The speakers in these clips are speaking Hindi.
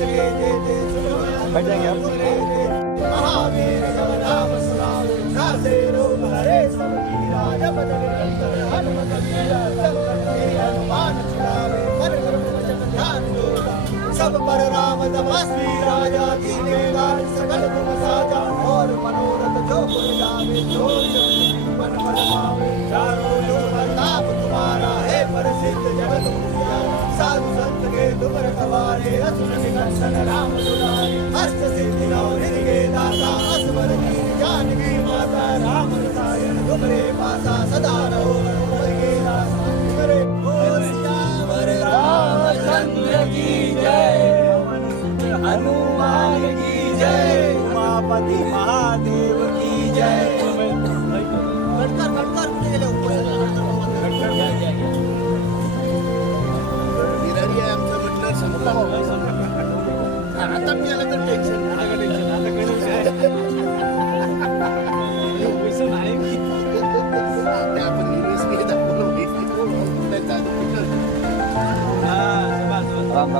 बैठ जाएंगे आप। महावीर जब नाम सुनावे नासे रोग हरे सब पीरा जब निरंतर हनुमत वीरा सब करते हनुमान छुड़ावे मन क्रम वचन ध्यान जोगा सब पर राम तपस्वी राजा कीने लाल सकल तुम साजा और मनोरथ जो पुर जावे जो मन मन पावे चारों लोग ताप तुम्हारा है प्रसिद्ध जगत उजियारा साधु संत के दुबर सवारे असुर निकंदन राम दुलारे अष्ट सिद्धि नौ निधि के दाता असवर कीन जानकी माता राम रसायन तुमरे पासा सदा रहो रघुवर के दासा तुमरे बोल सियावर रामचंद्र की जय हनुमान की जय उमापति महादेव की जय आता मी आलं तर टेन्शन आपण निर्वेस केले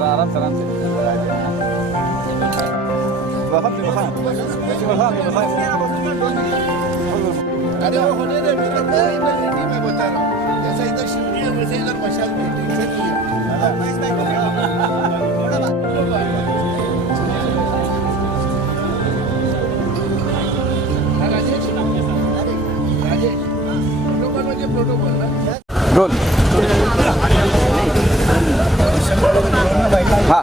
आराम से अरे वो होने दे मैं बता रहा हूँ जैसा इधर शिवजी है वैसे इधर मशाल भी टेंशन नहीं रोल। हाँ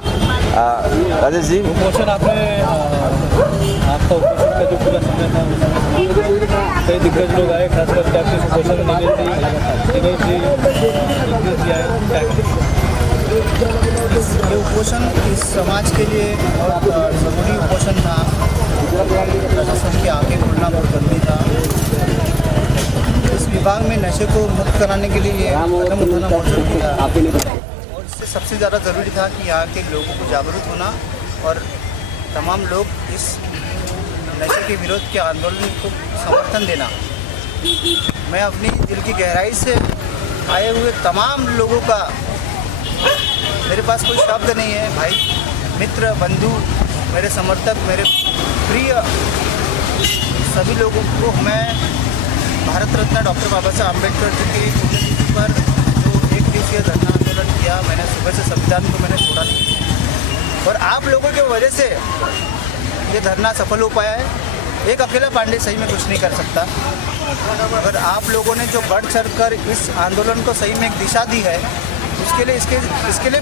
राजेश जी, कुपोषण आपने आपका कुपोषण का जो पूरा समय था कई दिग्गज लोग आए, खासकर के आपके कुपोषण दिनेश जी आए। ये कुपोषण इस समाज के लिए बहुत ज़रूरी कुपोषण था। प्रशासन के आगे खुलना बहुत जरूरी था। इस विभाग में नशे को मुक्त कराने के लिए कदम उठाना बहुत जरूरी था और इससे सबसे ज़्यादा ज़रूरी था कि यहाँ के लोगों को जागरूक होना और तमाम लोग इस नशे के विरोध के आंदोलन को समर्थन देना। मैं अपनी दिल की गहराई से आए हुए तमाम लोगों का, मेरे पास कोई शब्द नहीं है, भाई मित्र बंधु मेरे समर्थक मेरे प्रिय सभी लोगों को मैं भारत रत्न डॉक्टर बाबा साहब अम्बेडकर जी की पुण्यतिथि पर जो एक दिवसीय धरना आंदोलन किया, मैंने सुबह से संविधान को मैंने छोड़ा नहीं और आप लोगों की वजह से ये धरना सफल हो पाया है। एक अकेला पांडे सही में कुछ नहीं कर सकता, अगर आप लोगों ने जो बढ़ चढ़ कर इस आंदोलन को सही में एक दिशा दी है, उसके लिए इसके लिए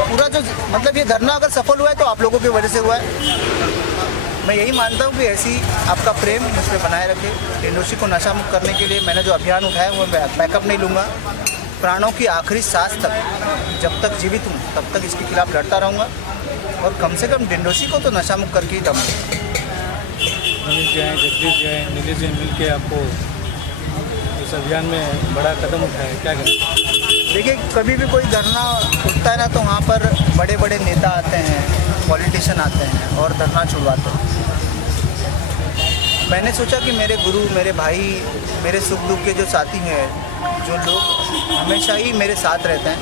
पूरा जो मतलब ये धरना अगर सफल हुआ है तो आप लोगों की वजह से हुआ है। मैं यही मानता हूँ कि ऐसी आपका प्रेम मुझ पर बनाए रखे। डिंडोशी को नशा मुक्त करने के लिए मैंने जो अभियान उठाया वो बैकअप नहीं लूँगा। प्राणों की आखिरी सांस तक जब तक जीवित हूँ तब तक इसके खिलाफ लड़ता रहूँगा और कम से कम डिंडोशी को तो नशा मुक्त करके ही दम। मनीष जी आए, जगदीश जी आए, नीलेश जी मिल के आपको इस अभियान में बड़ा कदम उठाया, क्या करें? देखिए, कभी भी कोई धरना उठता है ना तो वहाँ पर बड़े बड़े नेता आते हैं, पॉलिटिशियन आते हैं और धरना छुड़वाते हैं। मैंने सोचा कि मेरे गुरु, मेरे भाई, मेरे सुख दुख के जो साथी हैं, जो लोग हमेशा ही मेरे साथ रहते हैं,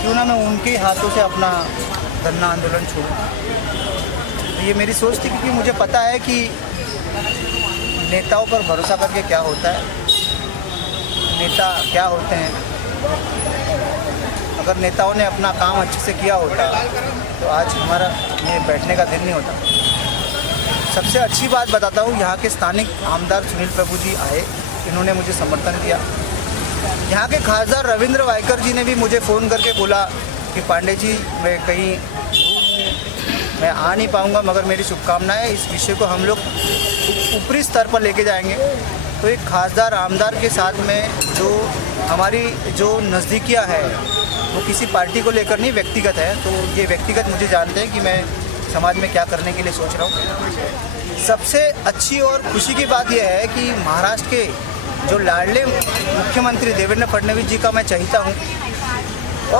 क्यों ना मैं उनके हाथों से अपना धरना आंदोलन छोड़ूं। तो ये मेरी सोच थी क्योंकि मुझे पता है कि नेताओं पर भरोसा करके क्या होता है, नेता क्या होते हैं। अगर नेताओं ने अपना काम अच्छे से किया होता तो आज हमारा ये बैठने का दिन नहीं होता। सबसे अच्छी बात बताता हूँ, यहाँ के स्थानिक आमदार सुनील प्रभु जी आए, इन्होंने मुझे समर्थन दिया। यहाँ के खासदार रविंद्र वायकर जी ने भी मुझे फ़ोन करके बोला कि पांडे जी मैं कहीं मैं आ नहीं पाऊँगा, मगर मेरी शुभकामनाएं, इस विषय को हम लोग ऊपरी स्तर पर लेके जाएंगे। तो एक खासदार आमदार के साथ में जो हमारी जो नज़दीकियाँ है वो किसी पार्टी को लेकर नहीं, व्यक्तिगत है। तो ये व्यक्तिगत मुझे जानते हैं कि मैं समाज में क्या करने के लिए सोच रहा हूँ। सबसे अच्छी और खुशी की बात यह है कि महाराष्ट्र के जो लाडले मुख्यमंत्री देवेंद्र फडणवीस जी का मैं चाहता हूँ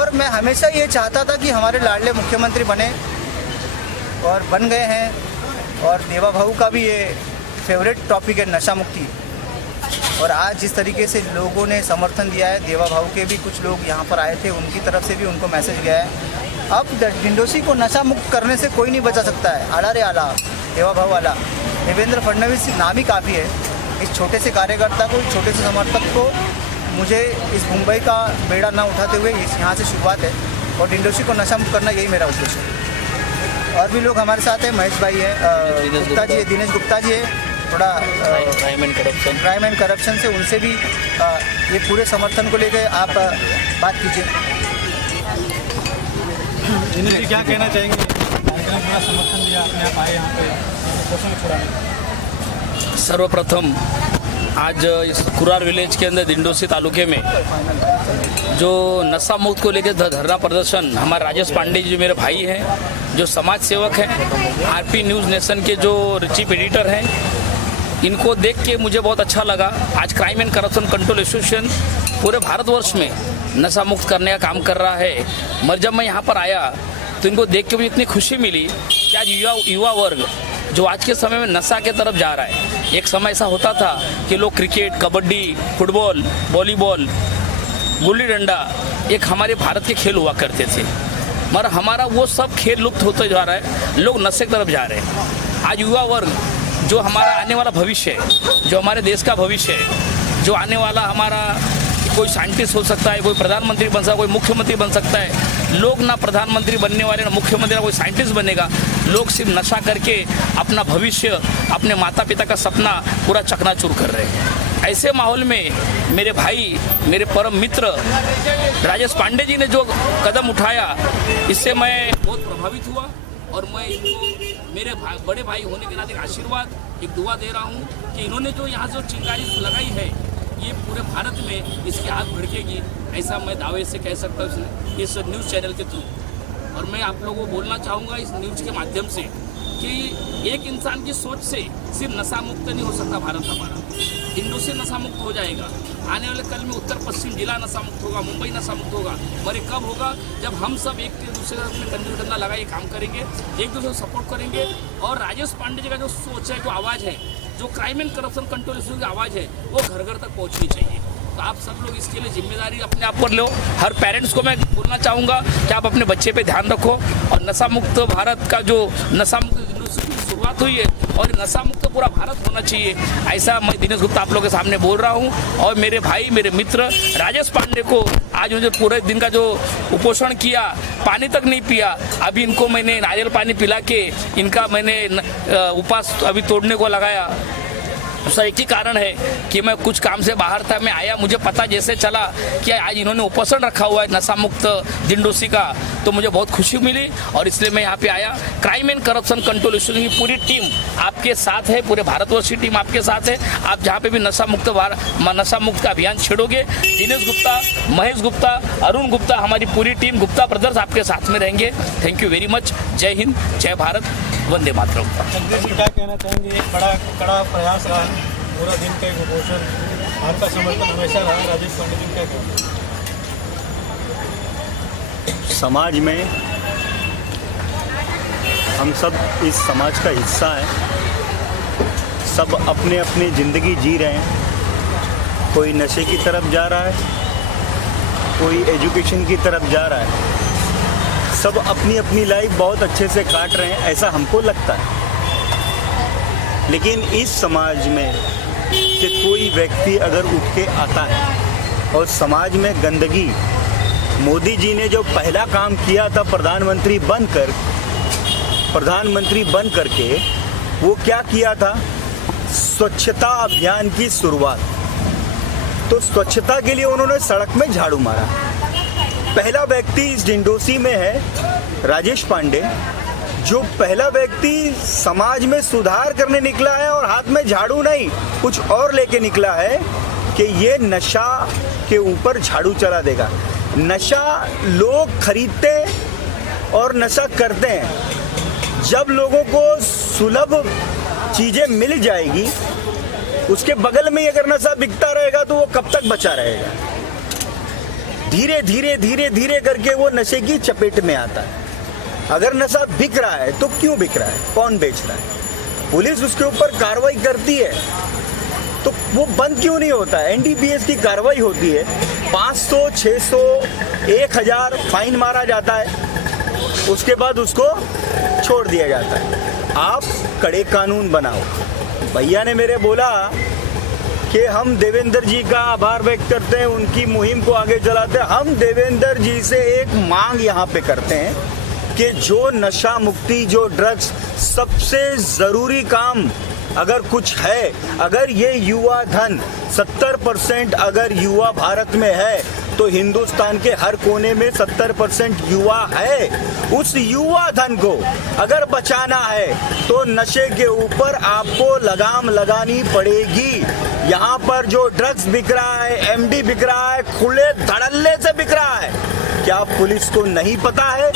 और मैं हमेशा ये चाहता था कि हमारे लाडले मुख्यमंत्री बने और बन गए हैं। और देवा भाऊ का भी ये फेवरेट टॉपिक है नशा मुक्ति। और आज जिस तरीके से लोगों ने समर्थन दिया है, देवा भाऊ के भी कुछ लोग यहाँ पर आए थे, उनकी तरफ से भी उनको मैसेज गया है अब डिंडोसी को नशा मुक्त करने से कोई नहीं बचा सकता है। आला रे आला, देवा भाव वाला देवेंद्र फडणवीस नाम ही काफ़ी है। इस छोटे से कार्यकर्ता को, इस छोटे से समर्थक को, मुझे इस मुंबई का बेड़ा ना उठाते हुए यहाँ से शुरुआत है और डिंडोसी को नशा मुक्त करना, यही मेरा उद्देश्य है। और भी लोग हमारे साथ हैं, महेश भाई है, गुप्ता जी है, दिनेश गुप्ता जी है, थोड़ा क्राइम एंड करप्शन से, उनसे भी ये पूरे समर्थन को लेकर आप बात कीजिए। दिनेश जी क्या कहना चाहेंगे? कार्यक्रम पूरा समर्थन दिया, आपने आप आए यहाँ पे पोषण छुड़ाने। सर्वप्रथम आज इस कुरार विलेज के अंदर दिंडोसी तालुके में जो नशा मुक्त को लेकर धरना प्रदर्शन, हमारे राजेश पांडे जी मेरे भाई हैं, जो समाज सेवक हैं, आरपी न्यूज़ नेशन के जो चीफ एडिटर हैं, इनको देख के मुझे बहुत अच्छा लगा। आज crime and corruption control association पूरे भारतवर्ष में नशा मुक्त करने का काम कर रहा है। मगर जब मैं यहाँ पर आया तो इनको देख के मुझे इतनी खुशी मिली कि आज युवा वर्ग जो आज के समय में नशा के तरफ जा रहा है। एक समय ऐसा होता था कि लोग cricket, kabaddi, football, volleyball, gulli danda एक हमारे भारत के खेल हुआ करते थे, मगर हमारा वो सब खेल लुप्त होते जा रहा है, लोग नशे की तरफ जा रहे हैं। आज युवा वर्ग जो हमारा आने वाला भविष्य है, जो हमारे देश का भविष्य है, जो आने वाला हमारा कोई साइंटिस्ट हो सकता है, कोई प्रधानमंत्री बन सकता है, कोई मुख्यमंत्री बन सकता है। लोग ना प्रधानमंत्री बनने वाले, ना मुख्यमंत्री, ना कोई साइंटिस्ट बनेगा। लोग सिर्फ नशा करके अपना भविष्य, अपने माता पिता का सपना पूरा चकनाचूर कर रहे हैं। ऐसे माहौल में मेरे भाई, मेरे परम मित्र राजेश पांडे जी ने जो कदम उठाया, इससे मैं बहुत प्रभावित हुआ और मैं इनको मेरे बड़े भाई होने के नाते आशीर्वाद, एक दुआ दे रहा हूँ कि इन्होंने जो यहाँ जो चिंगारी लगाई है, ये पूरे भारत में इसकी आग भड़केगी, ऐसा मैं दावे से कह सकता हूँ इस न्यूज़ चैनल के थ्रू। और मैं आप लोगों को बोलना चाहूँगा इस न्यूज़ के माध्यम से कि एक इंसान की सोच से सिर्फ नशा मुक्त नहीं हो सकता भारत हमारा, डिंडोसी नशा मुक्त हो जाएगा। आने वाले कल में उत्तर पश्चिम जिला नशा मुक्त होगा, मुंबई नशा मुक्त होगा। मगर ये कब होगा? जब हम सब एक दूसरे में कंधा लगाए काम करेंगे, एक दूसरे को सपोर्ट करेंगे। और राजेश पांडे जी का जो सोच है, जो आवाज़ है, जो crime and corruption control association की आवाज़ है, वो घर घर तक पहुँचनी चाहिए। तो आप सब लोग इसके लिए जिम्मेदारी अपने आप पर लो। हर पेरेंट्स को मैं बोलना चाहूँगा कि आप अपने बच्चे पे ध्यान रखो और नशा मुक्त भारत का जो नशा मुक्त शुरुआत हुई है और नशा मुक्त पूरा भारत होना चाहिए, ऐसा मैं दिनेश गुप्ता आप लोगों के सामने बोल रहा हूँ। और मेरे भाई, मेरे मित्र राजेश पांडे को आज मुझे पूरे दिन का जो उपोषण किया, पानी तक नहीं पिया, अभी इनको मैंने नारियल पानी पिला के इनका मैंने उपवास अभी तोड़ने को लगाया। उसका एक ही कारण है कि मैं कुछ काम से बाहर था, मैं आया, मुझे पता जैसे चला कि आज इन्होंने उपोषण रखा हुआ है नशा मुक्त डिंडोसी का, तो मुझे बहुत खुशी मिली और इसलिए मैं यहाँ पे आया। Crime and corruption control association की पूरी टीम आपके साथ है, पूरे भारतवर्ष की टीम आपके साथ है। आप जहाँ पे भी नशा मुक्त का अभियान छेड़ोगे, दिनेश गुप्ता, महेश गुप्ता, अरुण गुप्ता, हमारी पूरी टीम गुप्ता ब्रदर्स आपके साथ में रहेंगे। Thank you very much. जय हिंद, जय भारत, वंदे मातरम। जगदीश जी क्या कहना चाहेंगे? एक बड़ा कड़ा प्रयास रहा, पूरा दिन का एक उपोषण, आपका समर्थन हमेशा रहा। राजेश पांडे जी क्या कहना? समाज में हम सब इस समाज का हिस्सा हैं, सब अपने अपनी ज़िंदगी जी रहे हैं। कोई नशे की तरफ जा रहा है, कोई एजुकेशन की तरफ जा रहा है, सब अपनी अपनी लाइफ बहुत अच्छे से काट रहे हैं, ऐसा हमको लगता है। लेकिन इस समाज में कि कोई व्यक्ति अगर उठ के आता है और समाज में गंदगी, मोदी जी ने जो पहला काम किया था प्रधानमंत्री बन करके, वो क्या किया था? स्वच्छता अभियान की शुरुआत। तो स्वच्छता के लिए उन्होंने सड़क में झाड़ू मारा। पहला व्यक्ति इस डिंडोसी में है राजेश पांडे, जो पहला व्यक्ति समाज में सुधार करने निकला है और हाथ में झाड़ू नहीं कुछ और लेके निकला है कि ये नशा के ऊपर झाड़ू चला देगा। नशा लोग खरीदते और नशा करते हैं। जब लोगों को सुलभ चीज़ें मिल जाएगी, उसके बगल में अगर नशा बिकता रहेगा तो वो कब तक बचा रहेगा? धीरे धीरे धीरे धीरे करके वो नशे की चपेट में आता है। अगर नशा बिक रहा है तो क्यों बिक रहा है, कौन बेच रहा है? पुलिस उसके ऊपर कार्रवाई करती है तो वो बंद क्यों नहीं होता है? एनडीपीएस की कार्रवाई होती है, 500, 600, 1000 फाइन मारा जाता है, उसके बाद उसको छोड़ दिया जाता है। आप कड़े कानून बनाओ। भैया ने मेरे बोला कि हम देवेंद्र जी का आभार व्यक्त करते हैं, उनकी मुहिम को आगे चलाते हैं। हम देवेंद्र जी से एक मांग यहाँ पे करते हैं कि जो नशा मुक्ति, जो ड्रग्स, सबसे ज़रूरी काम अगर कुछ है, अगर ये युवा धन 70% अगर युवा भारत में है तो हिंदुस्तान के हर कोने में 70% युवा है। उस युवा धन को अगर बचाना है तो नशे के ऊपर आपको लगाम लगानी पड़ेगी। यहाँ पर जो ड्रग्स बिक रहा है, एमडी बिक रहा है, खुले धड़ल्ले से बिक रहा है। क्या पुलिस को नहीं पता है?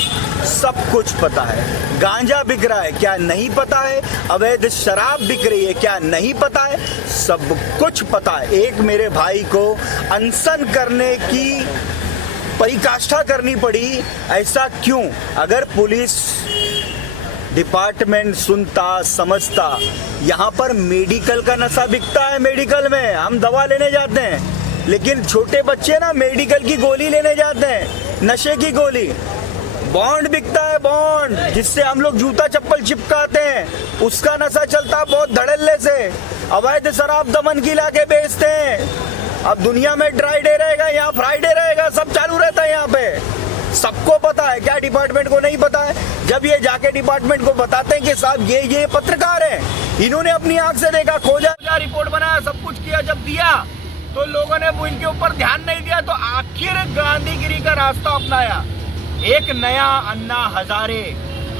सब कुछ पता है। गांजा बिक रहा है, क्या नहीं पता है? अवैध शराब बिक रही है, क्या नहीं पता है? सब कुछ पता है। एक मेरे भाई को अनशन करने की परिकाष्ठा करनी पड़ी, ऐसा क्यों? अगर पुलिस डिपार्टमेंट सुनता, समझता, यहाँ पर मेडिकल का नशा बिकता है। मेडिकल में हम दवा लेने जाते हैं, लेकिन छोटे बच्चे ना मेडिकल की गोली लेने जाते हैं, नशे की गोली। बॉन्ड बिकता है, बॉन्ड, जिससे हम लोग जूता चप्पल चिपकाते हैं, उसका नशा चलता है बहुत धड़ल्ले से। अवैध शराब दमन की लाके बेचते हैं। अब दुनिया में ड्राई डे रहेगा, यहाँ फ्राइडे रहेगा, सब चालू रहता है यहाँ पे। सबको पता है, क्या डिपार्टमेंट को नहीं पता है? जब ये जाके डिपार्टमेंट को बताते हैं कि साहब ये पत्रकार हैं, इन्होंने अपनी आंख से देखा, खोजा, रिपोर्ट बनाया, सब कुछ किया, जब दिया तो लोगों ने इनके ऊपर ध्यान नहीं दिया, तो आखिर गांधीगिरी का रास्ता अपनाया। एक नया अन्ना हजारे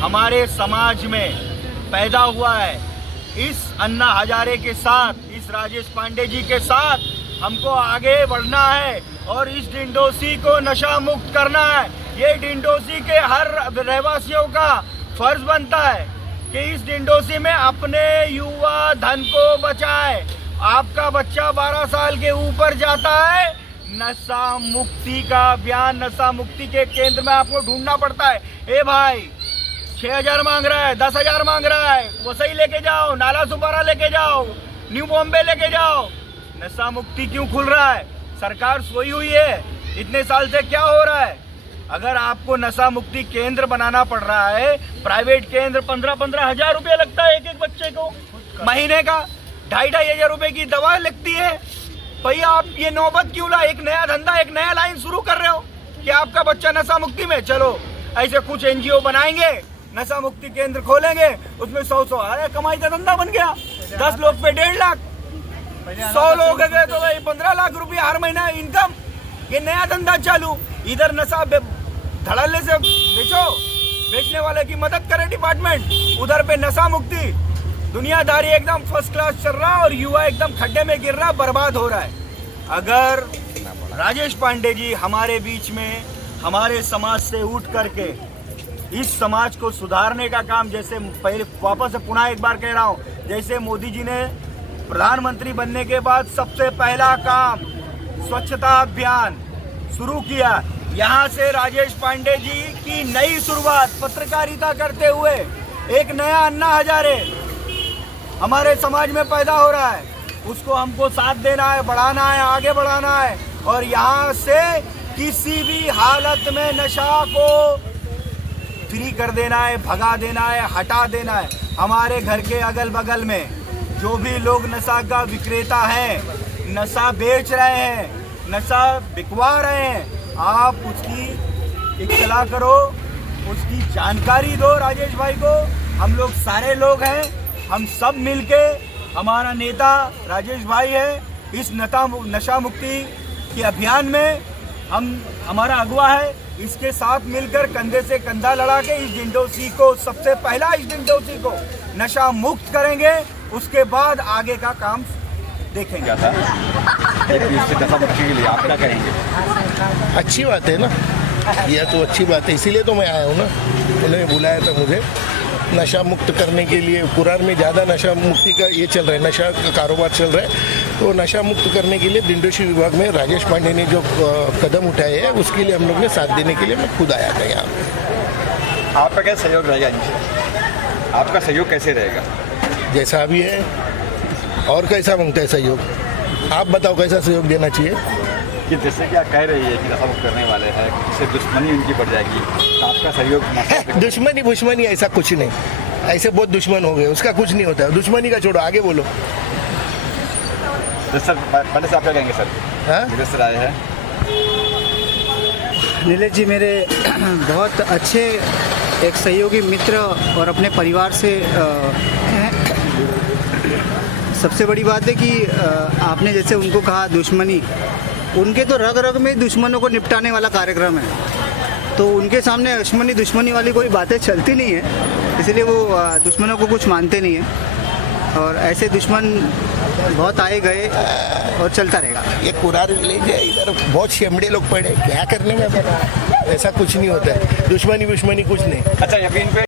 हमारे समाज में पैदा हुआ है। इस अन्ना हजारे के साथ, इस राजेश पांडे जी के साथ हमको आगे बढ़ना है और इस डिंडोसी को नशा मुक्त करना है। ये डिंडोसी के हर रहवासियों का फर्ज बनता है कि इस डिंडोसी में अपने युवा धन को बचाए। आपका बच्चा 12 साल के ऊपर जाता है, नशा मुक्ति का अभियान, नशा मुक्ति के केंद्र में आपको ढूंढना पड़ता है। ए भाई 6,000 मांग रहा है, 10,000 मांग रहा है, वसई लेके जाओ, नाला सुपारा लेके जाओ, न्यू बॉम्बे लेके जाओ। नशा मुक्ति क्यों खुल रहा है? सरकार सोई हुई है। इतने साल से क्या हो रहा है? अगर आपको नशा मुक्ति केंद्र बनाना पड़ रहा है, प्राइवेट केंद्र, 15-15 हजार रुपया लगता है एक बच्चे को महीने का। 2,500 हजार रुपए की दवा लगती है। भैया आप ये नौबत क्यों ला? एक नया धंधा, एक नया लाइन शुरू कर रहे हो कि आपका बच्चा नशा मुक्ति में। चलो ऐसे कुछ NGO बनाएंगे, नशा मुक्ति केंद्र खोलेंगे, उसमें 100 अरे कमाई का धंधा बन गया। 10 लोग पे 1.5 लाख, 100 लोग गए तो भाई 15 लाख रुपया हर महीना इनकम। ये नया धंधा चालू। इधर नशा धड़ल्ले से बेचो, बेचने वाले की मदद करे डिपार्टमेंट, उधर पे नशा मुक्ति। दुनियादारी एकदम फर्स्ट क्लास चल रहा है और युवा एकदम खड्डे में गिर रहा, बर्बाद हो रहा है। अगर राजेश पांडे जी हमारे बीच में, हमारे समाज से उठ करके इस समाज को सुधारने का काम, जैसे पहले वापस से पुनः एक बार कह रहा हूँ, जैसे मोदी जी ने प्रधानमंत्री बनने के बाद सबसे पहला काम स्वच्छता अभियान शुरू किया, यहाँ से राजेश पांडे जी की नई शुरुआत पत्रकारिता करते हुए एक नया अन्ना हजारे हमारे समाज में पैदा हो रहा है। उसको हमको साथ देना है, बढ़ाना है, आगे बढ़ाना है और यहाँ से किसी भी हालत में नशा को फ्री कर देना है, भगा देना है, हटा देना है। हमारे घर के अगल बगल में जो भी लोग नशा का विक्रेता है, नशा बेच रहे हैं, नशा बिकवा रहे हैं, आप उसकी इत्तला करो, उसकी जानकारी दो राजेश भाई को। हम लोग सारे लोग हैं, हम सब मिलके, हमारा नेता राजेश भाई है, इस नशा मुक्ति के अभियान में हमारा अगुवा है, इसके साथ मिलकर कंधे से कंधा लड़ा के इस डिंडोसी को, सबसे पहला इस डिंडोसी को नशा मुक्त करेंगे, उसके बाद आगे का काम देखेंगे। नशा मुक्ति के लिए आप क्या करेंगे? अच्छी बात है ना, यह तो अच्छी बात है, इसीलिए तो मैं आया हूँ ना। उन्होंने बुलाया था मुझे नशा मुक्त करने के लिए। कुरार में ज़्यादा नशा मुक्ति का ये चल रहा है, नशा का कारोबार चल रहा है, तो नशा मुक्त करने के लिए डिंडोसी विभाग में राजेश पांडे ने जो कदम उठाए हैं उसके लिए हम लोग ने साथ देने के लिए मैं खुद आया था यहाँ पे। आपका क्या सहयोग रहेगा इनसे? आपका सहयोग कैसे रहेगा? जैसा अभी है और कैसा मांगता है सहयोग? आप बताओ कैसा सहयोग देना चाहिए? कि जैसे कि आप कह रही है कि नशा मुक्त करने वाले हैं, इससे दुश्मनी उनकी बढ़ जाएगी, तो आपका सहयोग दुश्मनी ऐसा कुछ नहीं, ऐसे बहुत दुश्मन हो गए, उसका कुछ नहीं होता, दुश्मनी का छोड़ो, आगे बोलो। तो सर पहले से आप क्या कहेंगे सर? हाँ? नीलेश सर आए हैं। नीलेश जी मेरे बहुत अच्छे एक सहयोगी मित्र और अपने परिवार से हैं। सबसे बड़ी बात है कि आपने जैसे उनको कहा दुश्मनी, उनके तो रग रग में दुश्मनों को निपटाने वाला कार्यक्रम है, तो उनके सामने दुश्मनी वाली कोई बातें चलती नहीं है, इसलिए वो दुश्मनों को कुछ मानते नहीं हैं, और ऐसे दुश्मन बहुत आए गए और चलता रहेगा। ये कुरार विलेज है, इधर बहुत शेमड़े लोग पड़े, क्या करने में, ऐसा कुछ नहीं होता है, दुश्मनी कुछ नहीं। अच्छा, अभी इन पे